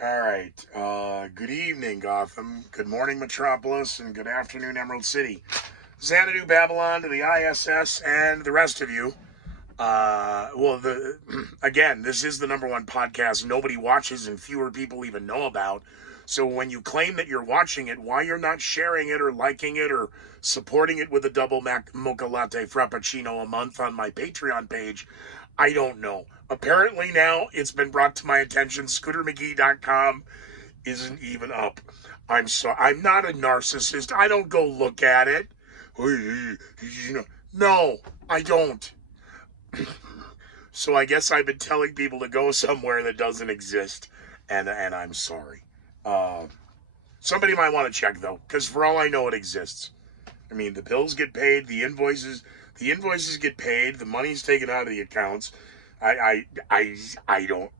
All right. Good evening, Gotham. Good morning, Metropolis, and good afternoon, Emerald City. Xanadu, Babylon, to the ISS, and the rest of you. Again, this is the number one podcast nobody watches and fewer people even know about. So when you claim that you're watching it, why you're not sharing it or liking it or supporting it with a double mocha latte frappuccino a month on my Patreon page, I don't know. Apparently now it's been brought to my attention. ScooterMcGee.com isn't even up. I'm not a narcissist. I don't go look at it. No, I don't. So I guess I've been telling people to go somewhere that doesn't exist, and I'm sorry. Uh, Somebody might want to check though, because for all I know, it exists. I mean, the bills get paid, the invoices get paid, the money's taken out of the accounts. I don't.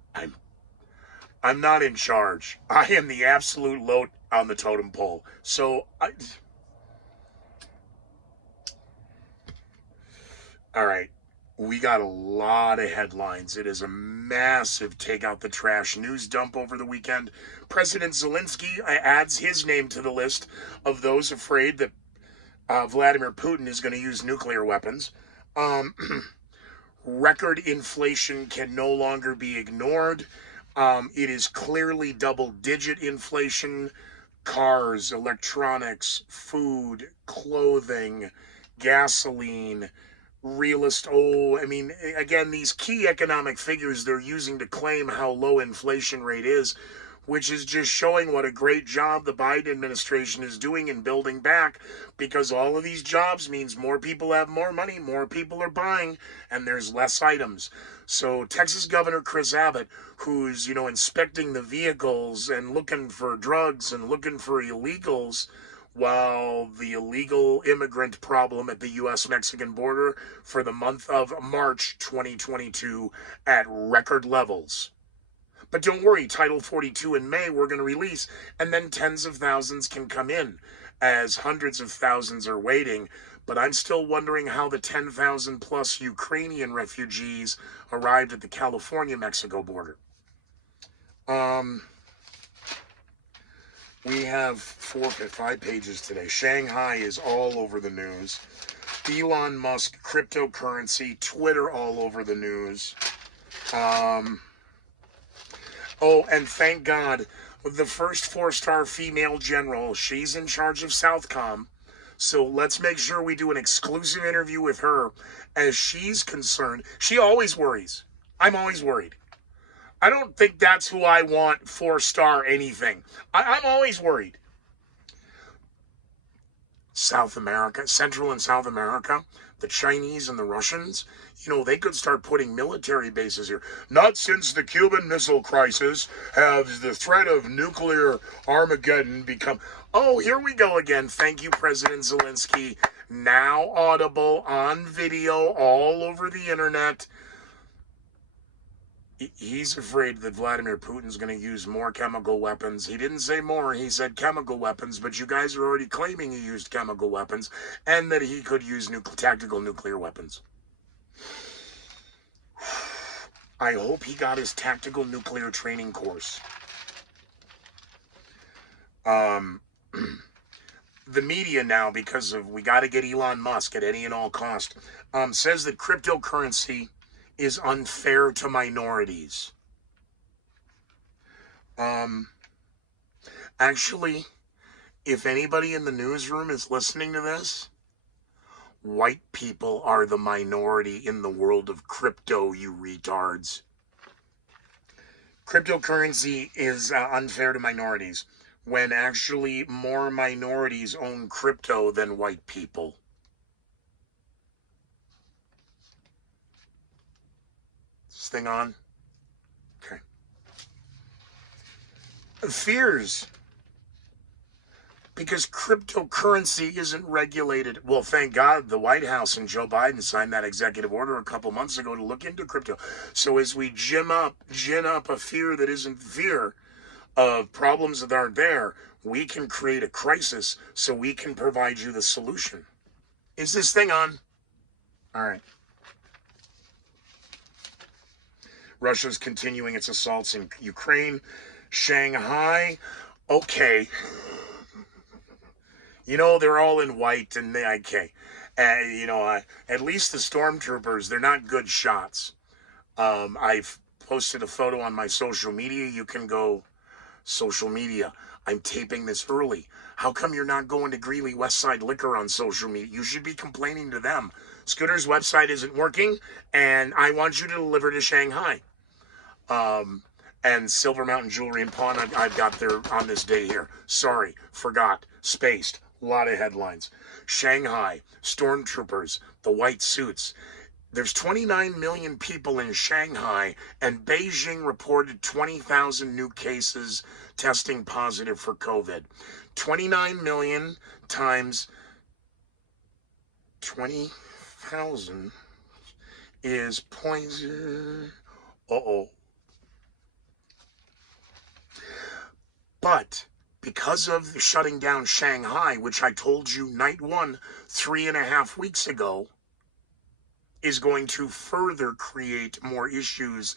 I'm not in charge. I am the absolute low on the totem pole. All right. We got a lot of headlines. It is a massive take out the trash news dump over the weekend. President Zelensky adds his name to the list of those afraid that Vladimir Putin is going to use nuclear weapons. Um, Record inflation can no longer be ignored. It is clearly double-digit inflation. Cars, electronics, food, clothing, gasoline, I mean, again, these key economic figures they're using to claim how low inflation rate is, which is just showing what a great job the Biden administration is doing in building back, because all of these jobs means more people have more money, more people are buying, and there's less items. So Texas Governor Chris Abbott, who's, inspecting the vehicles and looking for drugs and looking for illegals, while the illegal immigrant problem at the U.S.-Mexican border for the month of March 2022 at record levels. But don't worry, Title 42 in May we're going to release, and then tens of thousands can come in, as hundreds of thousands are waiting. But I'm still wondering how the 10,000 plus Ukrainian refugees arrived at the California-Mexico border. We have 5 pages today. Shanghai is all over the news. Elon Musk, cryptocurrency, Twitter all over the news. And thank God, the first 4-star female general, she's in charge of Southcom. So let's make sure we do an exclusive interview with her. As she's concerned, she always worries. I'm always worried. I don't think that's who I want 4-star anything. I'm always worried. South America, Central and South America, the Chinese and the Russians, they could start putting military bases here. Not since the Cuban Missile Crisis has the threat of nuclear Armageddon become... Oh, here we go again. Thank you, President Zelensky. Now audible, on video, all over the internet. He's afraid that Vladimir Putin's going to use more chemical weapons. He didn't say more, he said chemical weapons, but you guys are already claiming he used chemical weapons and that he could use tactical nuclear weapons. I hope he got his tactical nuclear training course. The media now, because of we got to get Elon Musk at any and all cost, says that cryptocurrency is unfair to minorities. Actually, if anybody in the newsroom is listening to this, white people are the minority in the world of crypto, you retards. Cryptocurrency is unfair to minorities, when actually more minorities own crypto than white people. This thing on? Okay. Fears. Because cryptocurrency isn't regulated. Well, thank God the White House and Joe Biden signed that executive order a couple months ago to look into crypto. So as we gin up a fear that isn't fear of problems that aren't there, we can create a crisis so we can provide you the solution. Is this thing on? All right. Russia's continuing its assaults in Ukraine. Shanghai, okay. They're all in white and okay. At least the stormtroopers, they're not good shots. I've posted a photo on my social media. You can go social media. I'm taping this early. How come you're not going to Greeley Westside Liquor on social media? You should be complaining to them. Scooter's website isn't working, and I want you to deliver to Shanghai. And Silver Mountain Jewelry and Pawn, I've got there on this day here. Sorry, forgot, spaced. A lot of headlines. Shanghai, stormtroopers, the white suits. There's 29 million people in Shanghai, and Beijing reported 20,000 new cases testing positive for COVID. 29 million times 20,000 is poison. But because of the shutting down Shanghai, which I told you night one 3.5 weeks ago, is going to further create more issues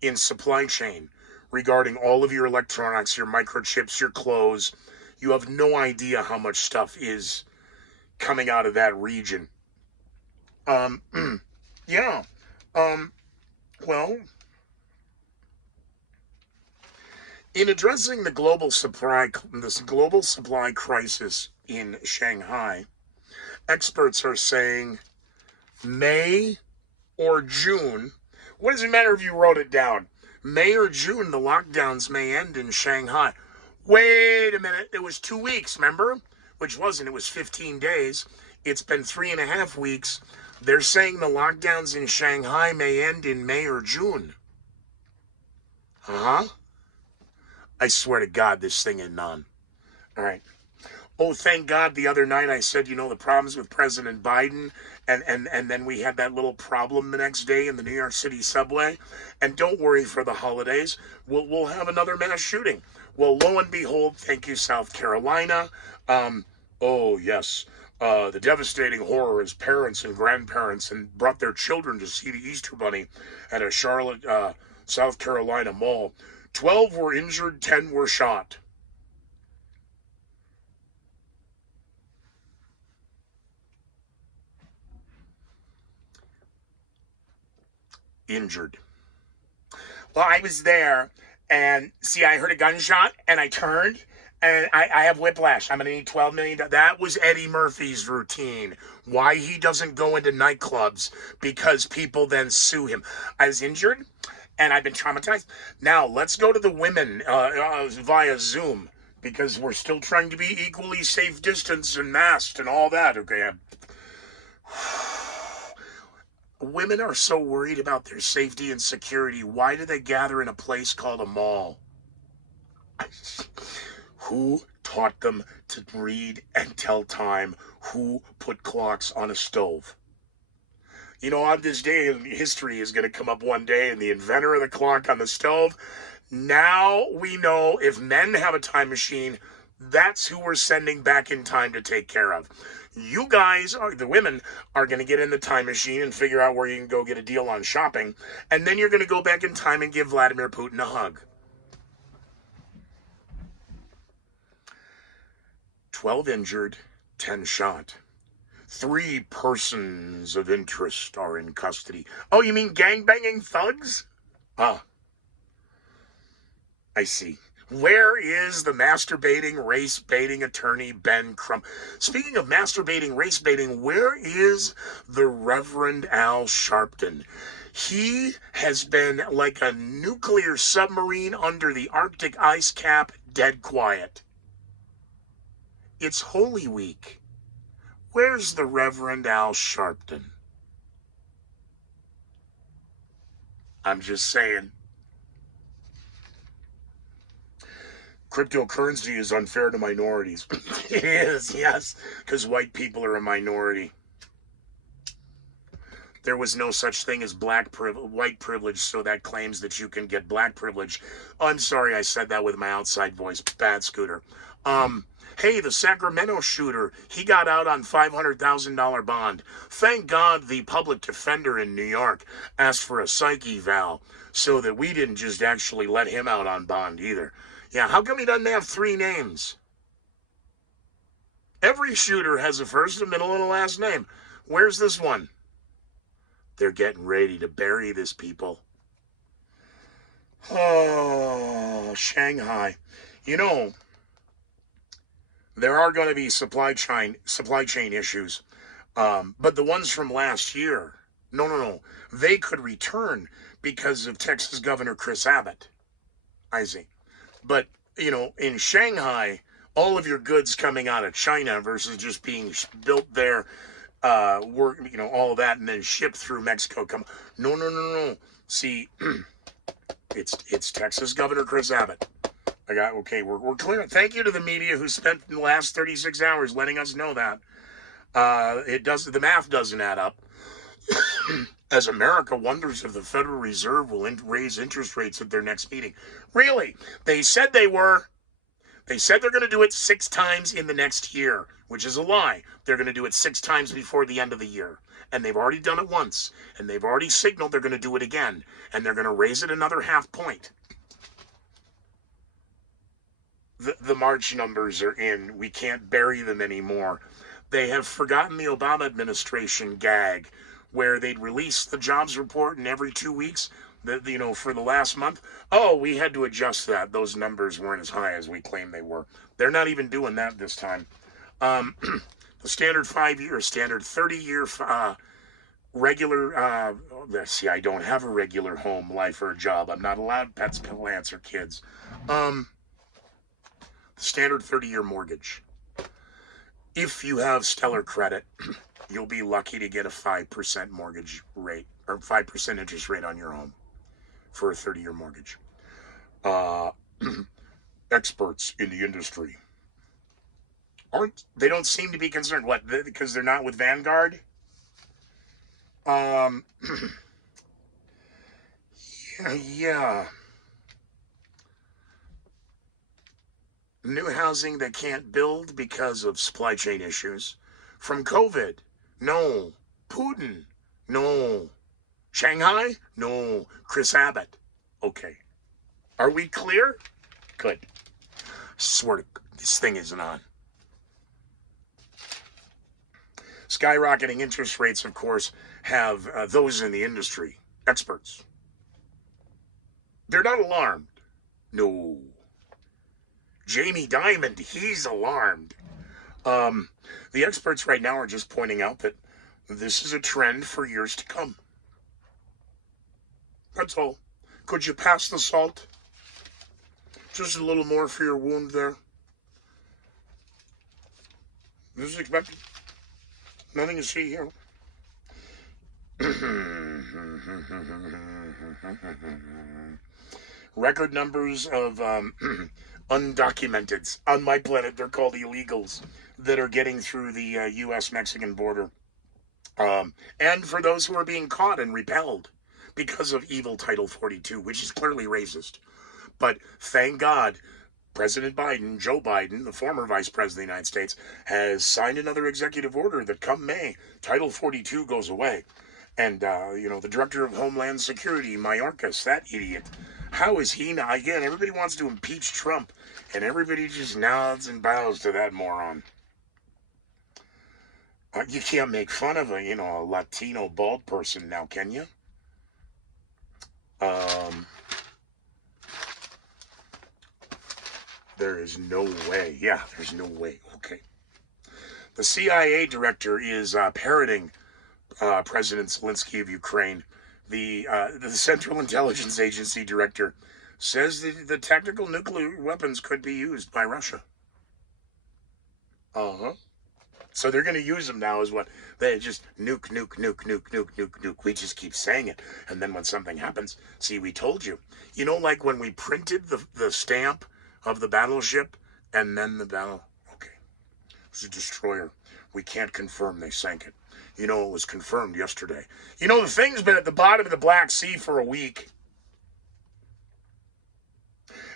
in supply chain regarding all of your electronics, your microchips, your clothes. You have no idea how much stuff is coming out of that region. Yeah. Well, in addressing this global supply crisis in Shanghai, experts are saying May or June. What does it matter if you wrote it down? May or June, the lockdowns may end in Shanghai. Wait a minute. It was 2 weeks, remember? Which wasn't. It was 15 days. It's been 3.5 weeks. They're saying the lockdowns in Shanghai may end in May or June. Uh-huh. I swear to God, this thing is none. All right. Oh, thank God the other night I said, the problems with President Biden, and then we had that little problem the next day in the New York City subway. And don't worry for the holidays. We'll have another mass shooting. Well, lo and behold, thank you, South Carolina. Oh, yes. The devastating horror as parents and grandparents and brought their children to see the Easter Bunny at a Charlotte, South Carolina mall. 12 were injured, 10 were shot. Injured. Well, I was there, and see, I heard a gunshot, and I turned, and I have whiplash. I'm going to need $12 million. That was Eddie Murphy's routine. Why he doesn't go into nightclubs, because people then sue him. I was injured, and I've been traumatized. Now, let's go to the women via Zoom, because we're still trying to be equally safe distance and masked and all that, okay? Women are so worried about their safety and security. Why do they gather in a place called a mall? Who taught them to read and tell time? Who put clocks on a stove? On this day, history is going to come up one day, and the inventor of the clock on the stove. Now we know if men have a time machine, that's who we're sending back in time to take care of. You guys, the women, are going to get in the time machine and figure out where you can go get a deal on shopping. And then you're going to go back in time and give Vladimir Putin a hug. 12 injured, 10 shot. 3 persons of interest are in custody. Oh, you mean gangbanging thugs? Ah, I see. Where is the masturbating, race-baiting attorney Ben Crump? Speaking of masturbating, race-baiting, where is the Reverend Al Sharpton? He has been like a nuclear submarine under the Arctic ice cap, dead quiet. It's Holy Week. Where's the Reverend Al Sharpton? I'm just saying. Cryptocurrency is unfair to minorities. It is, yes, because white people are a minority. There was no such thing as white privilege, so that claims that you can get black privilege. Oh, I'm sorry I said that with my outside voice. Bad, Scooter. Hey, the Sacramento shooter, he got out on $500,000 bond. Thank God the public defender in New York asked for a psych eval. so that we didn't just actually let him out on bond either. Yeah, how come he doesn't have 3 names? Every shooter has a first, a middle, and a last name. Where's this one? They're getting ready to bury this, people. Oh, Shanghai. You know, there are going to be supply chain issues. But the ones from last year, no. They could return because of Texas Governor Chris Abbott. I see. But, in Shanghai, all of your goods coming out of China versus just being built there, all of that, and then shipped through Mexico. No. See, it's Texas Governor Chris Abbott. We're clear. Thank you to the media who spent the last 36 hours letting us know that. The math doesn't add up. As America wonders if the Federal Reserve will raise interest rates at their next meeting. Really? They said they were. They said they're going to do it 6 times in the next year, which is a lie. They're going to do it 6 times before the end of the year. And they've already done it once. And they've already signaled they're going to do it again. And they're going to raise it another 0.5 point. The March numbers are in. We can't bury them anymore. They have forgotten the Obama administration gag where they'd release the jobs report and every 2 weeks, for the last month. Oh, we had to adjust that. Those numbers weren't as high as we claimed they were. They're not even doing that this time. The standard 5-year, standard 30-year regular, see, I don't have a regular home, life, or a job. I'm not allowed pets, plants, or kids. The standard 30-year mortgage. If you have stellar credit, you'll be lucky to get a 5% mortgage rate or 5% interest rate on your home for a 30-year mortgage. Experts in the industry they don't seem to be concerned. What? Because they're not with Vanguard? Yeah. New housing they can't build because of supply chain issues. From COVID? No. Putin? No. Shanghai? No. Chris Abbott? Okay. Are we clear? Good. Swear to this thing isn't on. Skyrocketing interest rates, of course, have those in the industry, experts. They're not alarmed. No. Jamie Dimon, he's alarmed. The experts right now are just pointing out that this is a trend for years to come. That's all. Could you pass the salt? Just a little more for your wound there. This is expected. Nothing to see here. Record numbers of undocumenteds on my planet. They're called illegals that are getting through the U.S.-Mexican border. And for those who are being caught and repelled because of evil Title 42, which is clearly racist. But thank God, President Biden, Joe Biden, the former Vice President of the United States, has signed another executive order that come May, Title 42 goes away. And, the Director of Homeland Security, Mayorkas, that idiot, how is he now? Again, everybody wants to impeach Trump, and everybody just nods and bows to that moron. You can't make fun of a Latino bald person now, can you? There is no way. Yeah, there's no way. Okay. The CIA director is parroting President Zelensky of Ukraine. The Central Intelligence Agency director says that the tactical nuclear weapons could be used by Russia. So they're going to use them now as what? They just nuke. We just keep saying it. And then when something happens, see, we told you. Like when we printed the stamp of the battleship and then the battle. Okay. It was a destroyer. We can't confirm they sank it. It was confirmed yesterday. The thing's been at the bottom of the Black Sea for a week.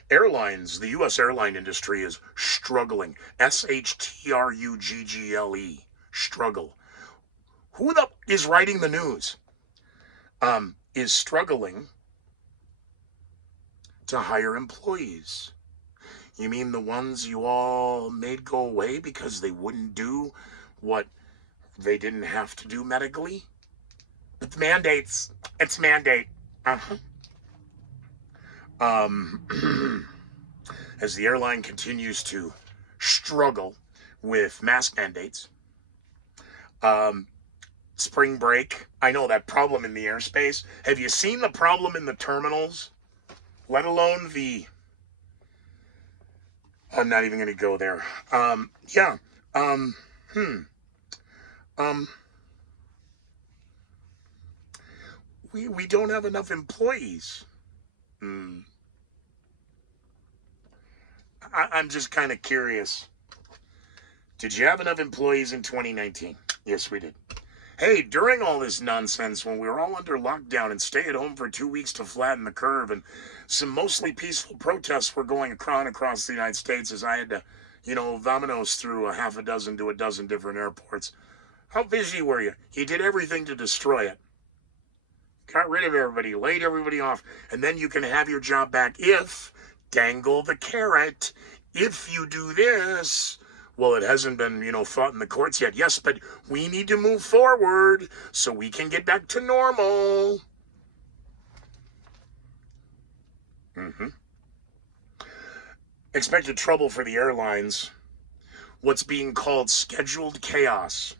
Airlines, the U.S. airline industry is struggling. SHTRUGGLE. Struggle. Who the is writing the news? Is struggling to hire employees. You mean the ones you all made go away because they wouldn't do what they didn't have to do medically? It's mandates. It's mandate. Uh-huh. As the airline continues to struggle with mask mandates, spring break, I know that problem in the airspace. Have you seen the problem in the terminals? Let alone the... I'm not even going to go there. Yeah. We don't have enough employees. I'm just kind of curious. Did you have enough employees in 2019? Yes, we did. Hey, during all this nonsense, when we were all under lockdown and stay at home for 2 weeks to flatten the curve, and some mostly peaceful protests were going across the United States as I had to, vamonos through a half a dozen to a dozen different airports. How busy were you? You did everything to destroy it. Got rid of everybody, laid everybody off, and then you can have your job back if, dangle the carrot, if you do this. Well, it hasn't been, fought in the courts yet. Yes, but we need to move forward so we can get back to normal. Expected trouble for the airlines. What's being called scheduled chaos.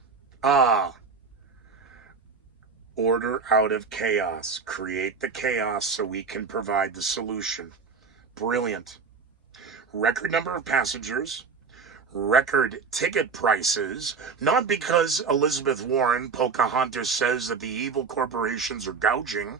Order out of chaos. Create the chaos so we can provide the solution. Brilliant. Record number of passengers. Record ticket prices, not because Elizabeth Warren, Pocahontas, says that the evil corporations are gouging.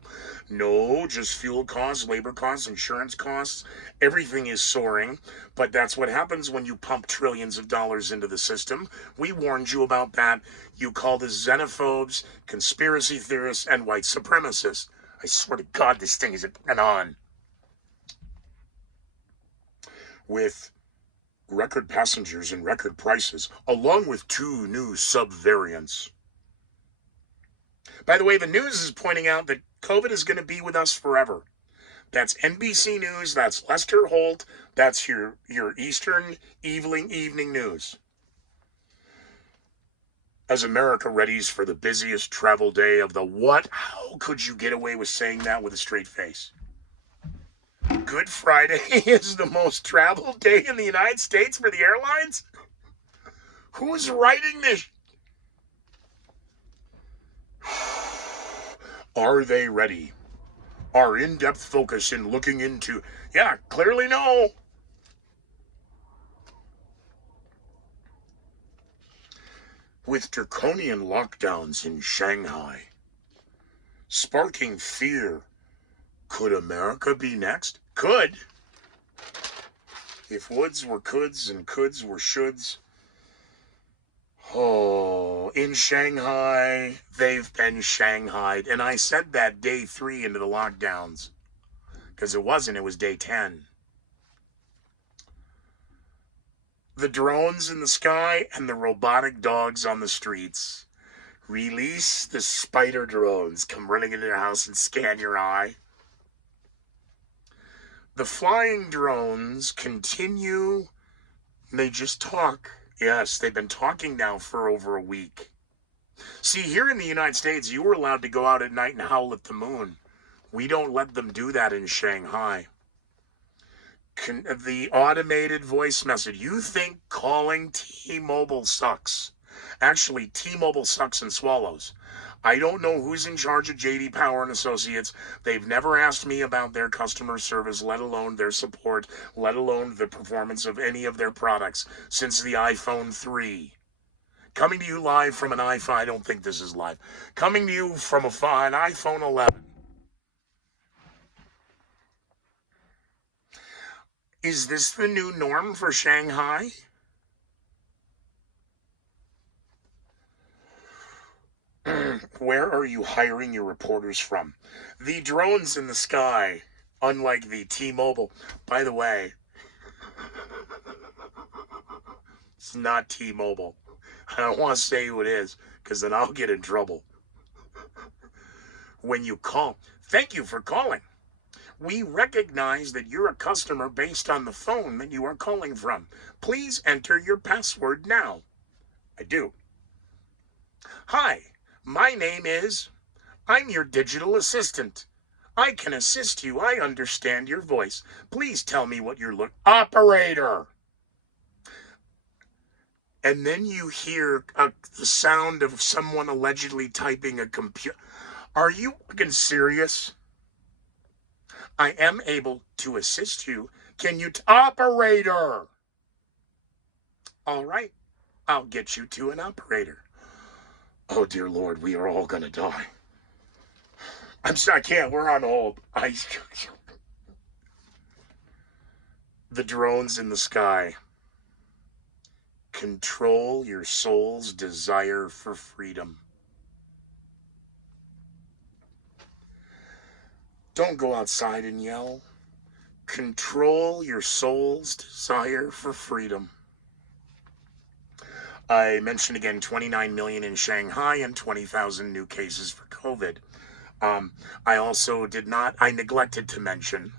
No, just fuel costs, labor costs, insurance costs. Everything is soaring, but that's what happens when you pump trillions of dollars into the system. We warned you about that. You call this xenophobes, conspiracy theorists, and white supremacists. I swear to God, this thing is on. With record passengers and record prices, along with 2 new sub-variants. By the way, the news is pointing out that COVID is going to be with us forever. That's NBC News, that's Lester Holt, that's your Eastern evening news. As America readies for the busiest travel day of the what? How could you get away with saying that with a straight face? Good Friday is the most traveled day in the United States for the airlines? Who's writing this? Are they ready? Our in-depth focus in looking into... Yeah, clearly no. With draconian lockdowns in Shanghai, sparking fear. Could America be next? Could. If woulds were coulds and coulds were shoulds. Oh, in Shanghai, they've been shanghaied. And I said that day 3 into the lockdowns. Because it wasn't, it was day 10. The drones in the sky and the robotic dogs on the streets. Release the spider drones. Come running into your house and scan your eye. The flying drones continue. They just talk. Yes, they've been talking now for over a week. See, here in the United States, you were allowed to go out at night and howl at the moon. We don't let them do that in Shanghai. The automated voice message. You think calling T-Mobile sucks. Actually, T-Mobile sucks and swallows. I don't know who's in charge of J.D. Power and Associates. They've never asked me about their customer service, let alone their support, let alone the performance of any of their products since the iPhone 3. Coming to you live from an iPhone, I don't think this is live. Coming to you from an iPhone 11. Is this the new norm for Shanghai? Where are you hiring your reporters from? The drones in the sky, unlike the T-Mobile. By the way, it's not T-Mobile. I don't want to say who it is, because then I'll get in trouble. When you call, thank you for calling. We recognize that you're a customer based on the phone that you are calling from. Please enter your password now. I do. Hi, my name is... I'm your digital assistant. I can assist you. I understand your voice. Please tell me what you're looking... Operator! And then you hear the sound of someone allegedly typing a computer. Are you fucking serious? I am able to assist you. Can you... Operator! All right, I'll get you to an operator. Oh, dear Lord, we are all going to die. I'm sorry, I can't. We're on hold. The drones in the sky. Control your soul's desire for freedom. Don't go outside and yell. Control your soul's desire for freedom. I mentioned again 29 million in Shanghai and 20,000 new cases for COVID. I also I neglected to mention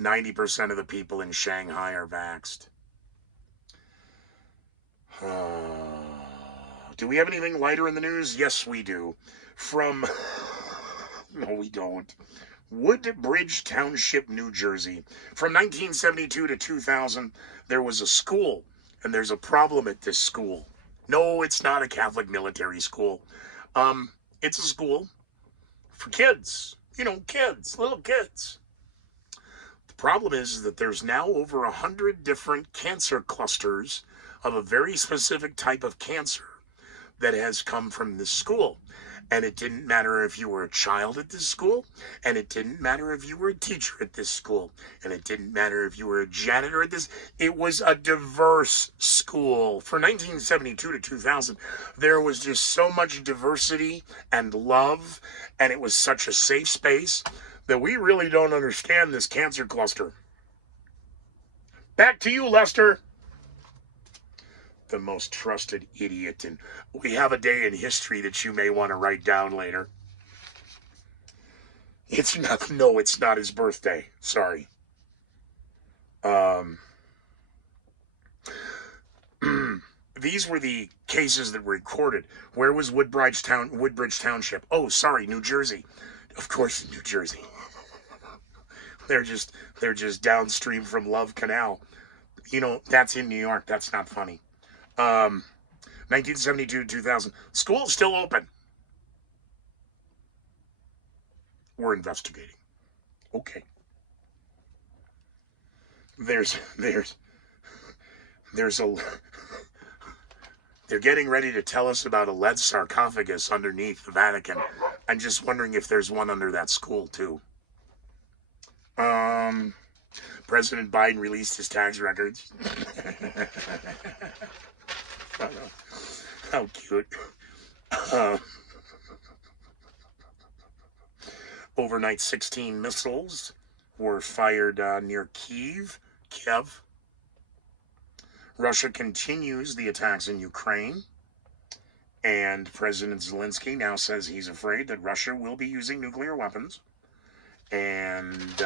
90% of the people in Shanghai are vaxxed. Do we have anything lighter in the news? Yes, we do. No, we don't. Woodbridge Township, New Jersey. From 1972 to 2000, there was a school, and there's a problem at this school. No, it's not a Catholic military school. It's a school for kids. Kids, little kids. The problem is that there's now over 100 different cancer clusters of a very specific type of cancer that has come from this school. And it didn't matter if you were a child at this school, and it didn't matter if you were a teacher at this school, and it didn't matter if you were a janitor at this. It was a diverse school. From 1972 to 2000, there was just so much diversity and love, and it was such a safe space that we really don't understand this cancer cluster. Back to you, Lester. The most trusted idiot, and we have a day in history that you may want to write down later. It's not his birthday. Sorry. These were the cases that were recorded. Where was Woodbridge Township? Oh, sorry, New Jersey. Of course, New Jersey. They're just downstream from Love Canal. That's in New York. That's not funny. 1972, 2000. School's still open. We're investigating. Okay. There's a... They're getting ready to tell us about a lead sarcophagus underneath the Vatican. I'm just wondering if there's one under that school, too. President Biden released his tax records. How cute. Overnight 16 missiles were fired near Kiev. Russia continues the attacks in Ukraine. And President Zelensky now says he's afraid that Russia will be using nuclear weapons. And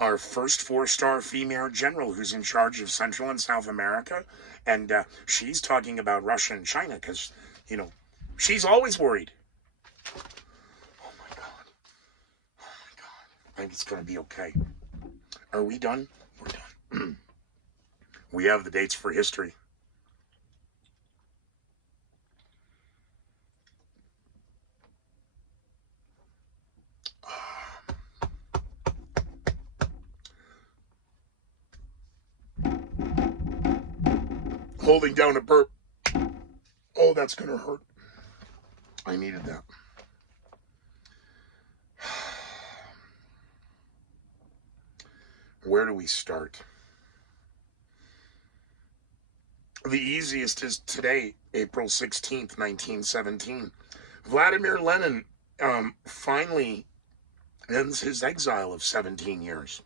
our first 4-star female general who's in charge of Central and South America. And she's talking about Russia and China because, she's always worried. Oh, my God. I think it's going to be okay. Are we done? We're done. We have the dates for history. Holding down a burp. Oh, that's going to hurt. I needed that. Where do we start? The easiest is today, April 16th, 1917. Vladimir Lenin finally ends his exile of 17 years.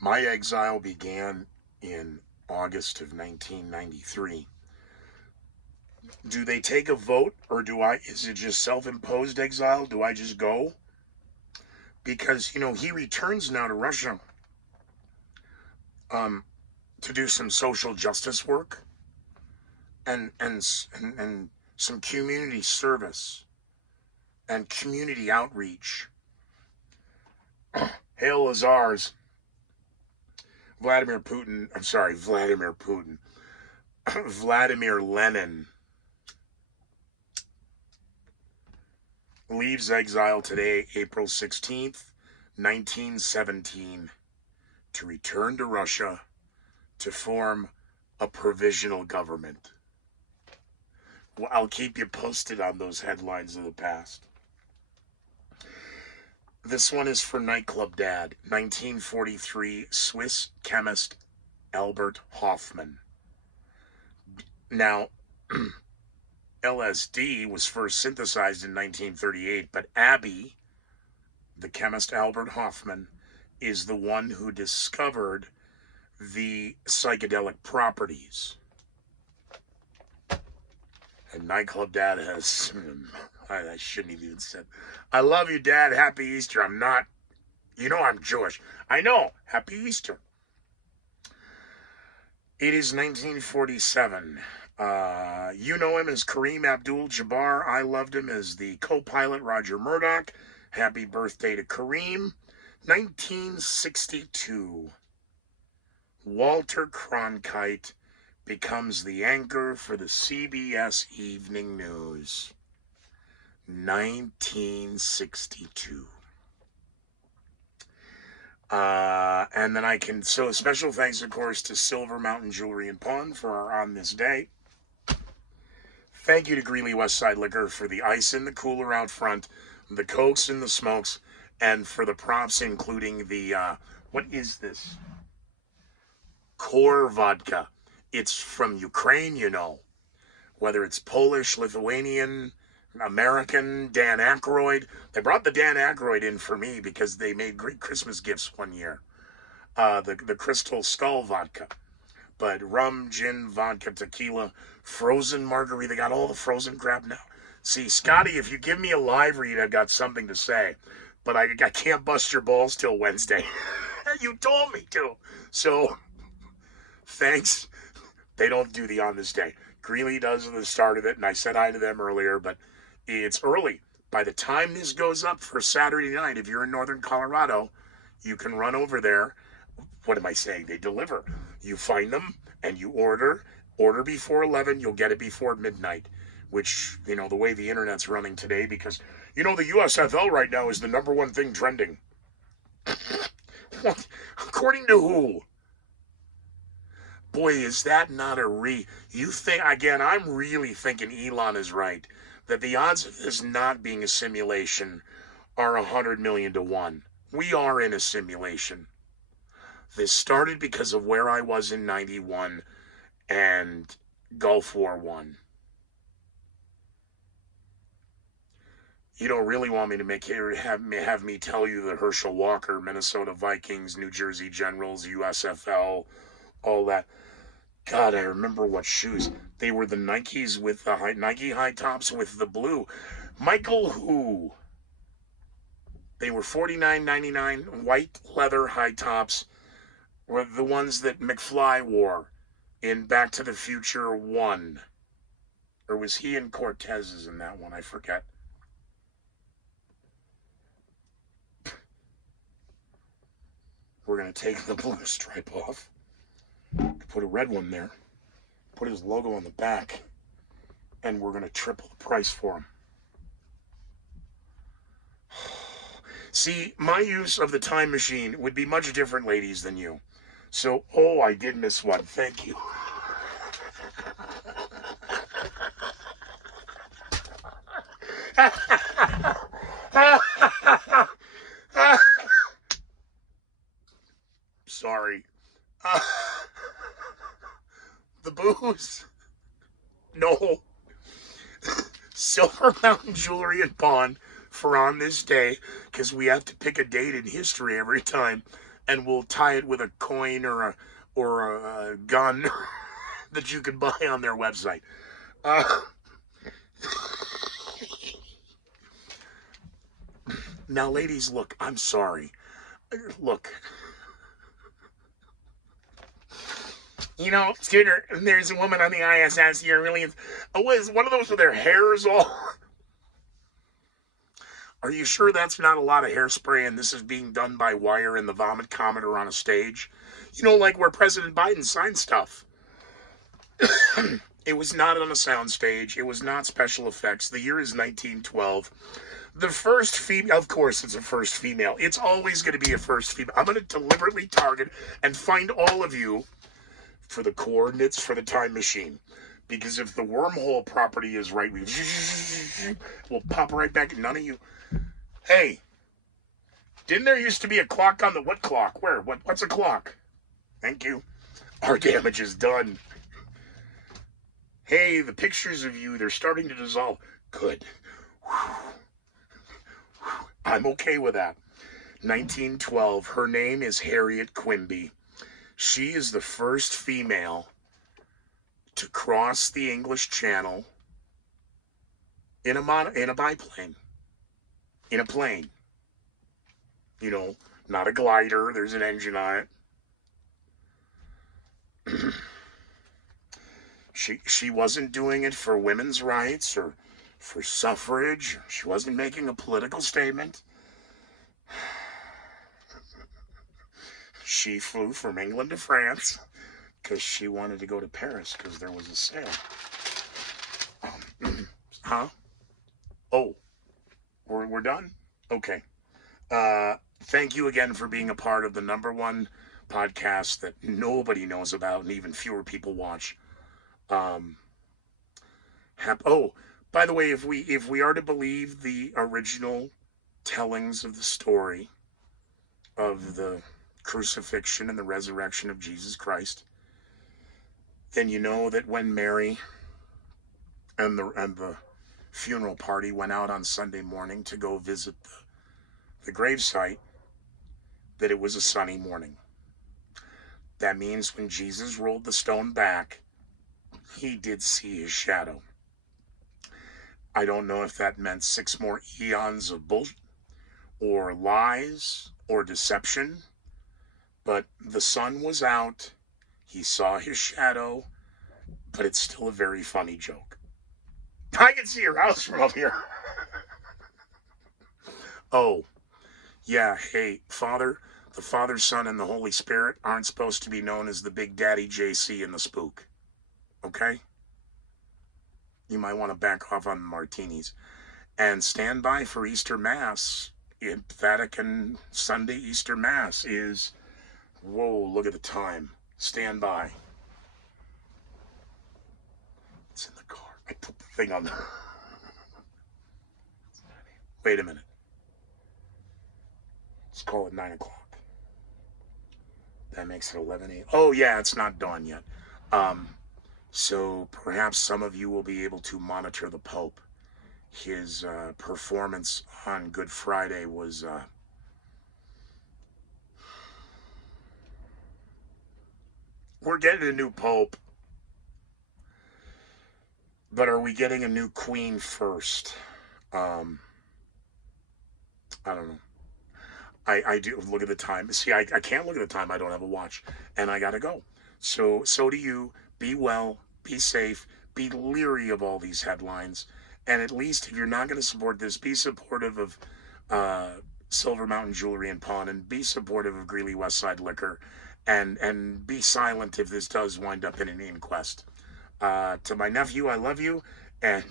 My exile began in August of 1993. Do they take a vote, or is it just self-imposed exile? Do I just go? Because, he returns now to Russia to do some social justice work and some community service and community outreach. Hail Azars. Vladimir Lenin leaves exile today, April 16th, 1917, to return to Russia to form a provisional government. Well, I'll keep you posted on those headlines of the past. This one is for Nightclub Dad. 1943, Swiss chemist Albert Hofmann. Now, LSD was first synthesized in 1938, but Abbey, the chemist Albert Hofmann, is the one who discovered the psychedelic properties. And Nightclub Dad has, I shouldn't have even said, I love you, Dad, happy Easter. I'm not, I'm Jewish. I know, happy Easter. It is 1947. You know him as Kareem Abdul-Jabbar. I loved him as the co-pilot Roger Murdoch. Happy birthday to Kareem. 1962. Walter Cronkite becomes the anchor for the CBS Evening News. 1962. And then so special thanks, of course, to Silver Mountain Jewelry and Pawn for On This Day. Thank you to Greeley Westside Liquor for the ice in the cooler out front, the Cokes and the smokes, and for the props, including the, what is this? Core vodka. It's from Ukraine, whether it's Polish, Lithuanian, American, Dan Aykroyd. They brought the Dan Aykroyd in for me because they made great Christmas gifts one year. The Crystal Skull vodka. But rum, gin, vodka, tequila, frozen margarita. They got all the frozen crap now. See, Scotty, if you give me a live read, I've got something to say. But I can't bust your balls till Wednesday. You told me to. So, thanks. They don't do the On This Day. Greeley does at the start of it, and I said hi to them earlier, but it's early. By the time this goes up for Saturday night, if you're in northern Colorado, you can run over there. What am I saying? They deliver. You find them, and you order. Order before 11, you'll get it before midnight, which, the way the internet's running today, because, the USFL right now is the number one thing trending. What? According to who? Boy, is that not you think, again, I'm really thinking Elon is right, that the odds of this not being a simulation are 100 million to 1. We are in a simulation. This started because of where I was in 91 and Gulf War I. You don't really want me to have me tell you that Herschel Walker, Minnesota Vikings, New Jersey Generals, USFL, all that. God, I remember what shoes. They were the Nikes with the Nike high tops with the blue. Michael who? They were $49.99 white leather high tops. Were the ones that McFly wore in Back to the Future 1. Or was he in Cortez's in that one? I forget. We're going to take the blue stripe off. Put a red one there. Put his logo on the back. And we're going to triple the price for him. See, my use of the time machine would be much different, ladies, than you. So, I did miss one. Thank you. Sorry. The booze. No. Silver Mountain Jewelry and Pawn for On This Day, because we have to pick a date in history every time, and we'll tie it with a coin or a gun that you can buy on their website. Now, ladies, look, I'm sorry. Look, Skinner, there's a woman on the ISS here, really. Oh, is one of those with their hairs all. Are you sure that's not a lot of hairspray and this is being done by wire and the vomit cometer on a stage? Like where President Biden signed stuff. It was not on a soundstage. It was not special effects. The year is 1912. The first female, of course, it's a first female. It's always going to be a first female. I'm going to deliberately target and find all of you for the coordinates for the time machine. Because if the wormhole property is right, we'll pop right back. None of you. Hey, didn't there used to be a clock on the what clock? Where? What's a clock? Thank you. Our damage is done. Hey, the pictures of you, they're starting to dissolve. Good. I'm okay with that. 1912. Her name is Harriet Quimby. She is the first female to cross the English Channel in a biplane. In a plane. Not a glider. There's an engine on it. She wasn't doing it for women's rights or for suffrage. She wasn't making a political statement. She flew from England to France because she wanted to go to Paris because there was a sale. Huh? Oh, we're done? Okay. Thank you again for being a part of the #1 podcast that nobody knows about and even fewer people watch. By the way, if we are to believe the original tellings of the story of the crucifixion and the resurrection of Jesus Christ, then you know that when Mary and the funeral party went out on Sunday morning to go visit the gravesite, that it was a sunny morning. That means when Jesus rolled the stone back, he did see his shadow. I don't know if that meant 6 more eons of bullshit or lies or deception, but the sun was out. He saw his shadow, but it's still a very funny joke. I can see your house from up here. Oh, yeah, hey, Father, the Father, Son, and the Holy Spirit aren't supposed to be known as the Big Daddy JC and the Spook. Okay? You might want to back off on the martinis. And stand by for Easter Mass. Vatican Sunday Easter Mass is, whoa, look at the time. Stand by. It's in the car. I put the thing on the... Wait a minute. Let's call it 9 o'clock. That makes it 11 a.m. Oh, yeah, it's not dawn yet. So perhaps some of you will be able to monitor the Pope. His performance on Good Friday was... We're getting a new Pope. But are we getting a new Queen first? I don't know. I do look at the time. See, I can't look at the time. I don't have a watch. And I gotta go. So do you. Be well. Be safe. Be leery of all these headlines. And at least if you're not going to support this, be supportive of Silver Mountain Jewelry and Pawn, and be supportive of Greeley Westside Liquor, and be silent if this does wind up in an inquest. To my nephew, I love you, and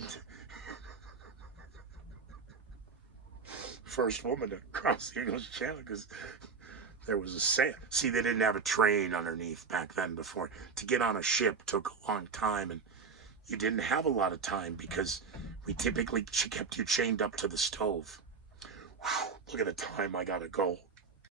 first woman to cross the English Channel because there was a sale. See, they didn't have a train underneath back then before. To get on a ship took a long time, and you didn't have a lot of time because we typically kept you chained up to the stove. Wow, look at the time. I gotta go.